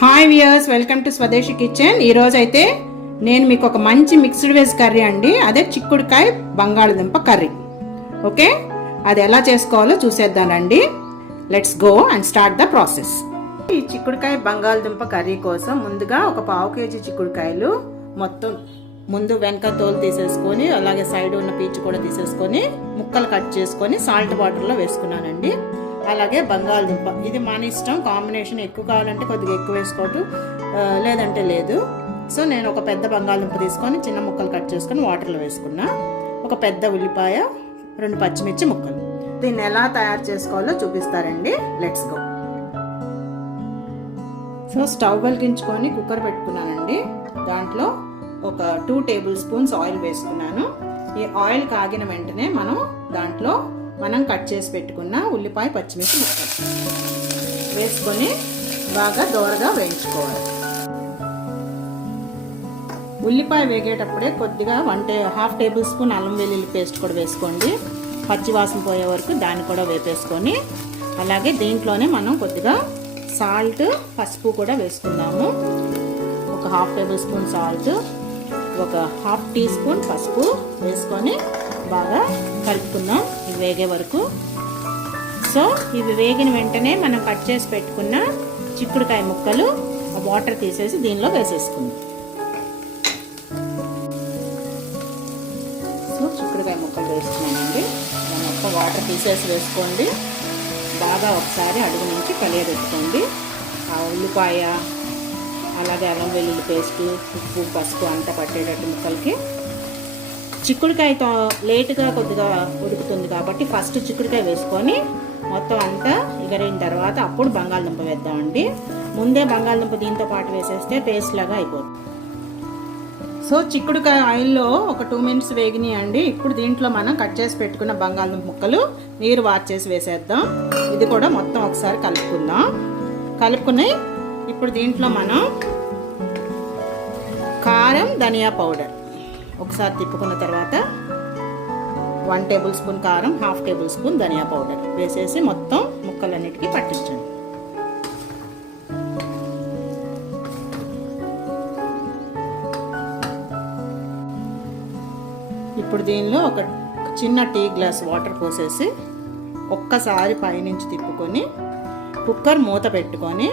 Hi viewers, welcome to స్వదేశీ kitchen. ఈరోజు అయితే నేను మీకు ఒక మంచి మిక్స్డ్ వెజ్ కర్రీ అండి, అదే చిక్కుడుకాయ బంగాళదుంప కర్రీ. ఓకే, అది ఎలా చేసుకోవాలో చూసేద్దానండి. Let's go and start the process. ఈ చిక్కుడుకాయ బంగాళదుంప కర్రీ కోసం ముందుగా ఒక 1/2 కేజీ చిక్కుడుకాయలు మొత్తం ముందు వెనక తోలు తీసేసుకొని, అలాగే సైడ్ ఉన్న పీచు కూడా తీసేసుకొని ముక్కలు కట్ చేసుకొని సాల్ట్ వాటర్లో వేసుకున్నానండి. అలాగే బంగాళదుంప, ఇది మన ఇష్టం, కాంబినేషన్ ఎక్కువ కావాలంటే కొద్దిగా ఎక్కువ వేసుకోవటం, లేదంటే లేదు. సో నేను ఒక పెద్ద బంగాళదుంప తీసుకొని చిన్న ముక్కలు కట్ చేసుకొని వాటర్లో వేసుకున్నా. ఒక పెద్ద ఉల్లిపాయ, 2 పచ్చిమిర్చి ముక్కలు. దీన్ని ఎలా తయారు చేసుకోవాలో చూపిస్తారండి. Let's go. సో స్టవ్ వెలిగించుకొని కుక్కర్ పెట్టుకున్నానండి. దాంట్లో ఒక 2 టేబుల్ స్పూన్స్ ఆయిల్ వేసుకున్నాను. ఈ ఆయిల్ కాగిన వెంటనే మనం కట్ చేసి పెట్టుకున్న ఉల్లిపాయ, పచ్చిమిర్చి ముక్కలు వేసుకొని బాగా దోరగా వేయించుకోవాలి. ఉల్లిపాయ వేగేటప్పుడే కొద్దిగా 1/2 టేబుల్ స్పూన్ అల్లం వెల్లుల్లి పేస్ట్ కూడా వేసుకోండి. పచ్చి వాసన పోయే వరకు దాన్ని కూడా వేపేసుకొని, అలాగే దీంట్లోనే మనం కొద్దిగా సాల్ట్, పసుపు కూడా వేసుకుందాము. ఒక 1/2 టేబుల్ స్పూన్ సాల్ట్, ఒక 1/2 టీ స్పూన్ పసుపు వేసుకొని బాగా కలుపుకుందాం ఇవి వేగే వరకు. సో ఇవి వేగిన వెంటనే మనం కట్ చేసి పెట్టుకున్న చిక్కుడుకాయ ముక్కలు ఆ వాటర్ తీసేసి దీనిలో వేసేసుకుందాం. సో చిక్కుడుకాయ ముక్కలు వేసుకున్నానండి. దాని మొత్తం వాటర్ తీసేసి వేసుకోండి. బాగా ఒకసారి అడుగు నుంచి కలియబెట్టుకోండి. ఆ ఉల్లిపాయ, అలాగే అల్లం వెల్లుల్లి పేస్టు, ఉప్పు, పసుపు అంతా పట్టేటట్టు ముక్కలకి. చిక్కుడుకాయతో లేటుగా కొద్దిగా ఉడుకుతుంది కాబట్టి ఫస్ట్ చిక్కుడుకాయ వేసుకొని మొత్తం అంతా ఎగరిన తర్వాత అప్పుడు బంగాళదుంప వేద్దామండి. ముందే బంగాళదుంప దీంతో పాటు వేసేస్తే పేస్ట్ లాగా అయిపోతుంది. సో చిక్కుడుకాయ ఆయిల్లో ఒక 2 మినిట్స్ వేగినాయి అండి. ఇప్పుడు దీంట్లో మనం కట్ చేసి పెట్టుకున్న బంగాళదుంప ముక్కలు నీరు వార్చేసి వేసేద్దాం. ఇది కూడా మొత్తం ఒకసారి కలుపుకుని ఇప్పుడు దీంట్లో మనం కారం, ధనియా పౌడర్ ఒకసారి తిప్పుకున్న తర్వాత 1 టేబుల్ స్పూన్ కారం, 1/2 టేబుల్ స్పూన్ ధనియా పౌడర్ వేసేసి మొత్తం ముక్కలన్నిటికీ పట్టించండి. ఇప్పుడు దీనిలో ఒక చిన్న టీ గ్లాస్ వాటర్ పోసేసి ఒక్కసారి పైనుంచి తిప్పుకొని కుక్కర్ మూత పెట్టుకొని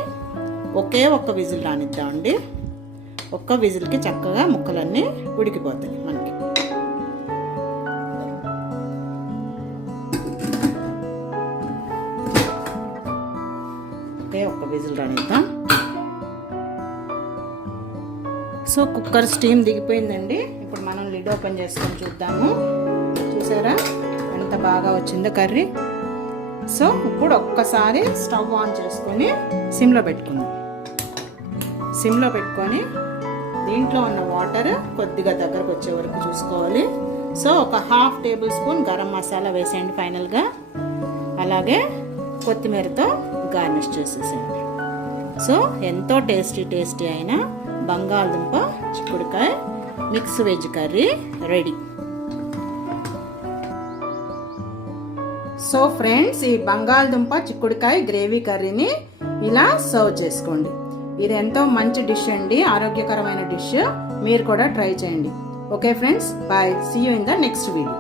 ఒకే ఒక్క విజిల్ రానిద్దామండి. ఒక్క విజిల్కి చక్కగా ముక్కలన్నీ ఉడికిపోతాయి మనకి. ఒకే ఒక్క విజిల్ రానిద్దాం. సో కుక్కర్ స్టీమ్ దిగిపోయిందండి. ఇప్పుడు మనం లిడ్ ఓపెన్ చేసుకొని చూద్దాము. చూసారా ఎంత బాగా వచ్చిందో కర్రీ. సో ఇప్పుడు ఒక్కసారి స్టవ్ ఆన్ చేసుకొని సిమ్లో పెట్టుకుందాం. సిమ్లో పెట్టుకొని దీంట్లో ఉన్న వాటర్ కొద్దిగా దగ్గరకు వచ్చే వరకు చూసుకోవాలి. సో ఒక 1/2 టేబుల్ స్పూన్ గరం మసాలా వేసేయండి ఫైనల్గా. అలాగే కొత్తిమీరతో గార్నిష్ చేసేసేయండి. సో ఎంతో టేస్టీ అయిన బంగాళదుంప చిక్కుడుకాయ mix veg curry ready. So friends, ఈ బంగాళదుంప చిక్కుడుకాయ గ్రేవీ కర్రీని ఇలా సర్వ్ చేసుకోండి. ఇది ఎంతో మంచి డిష్ అండి, ఆరోగ్యకరమైన డిష్. మీరు కూడా ట్రై చేయండి. Okay friends, bye. See you in the next video.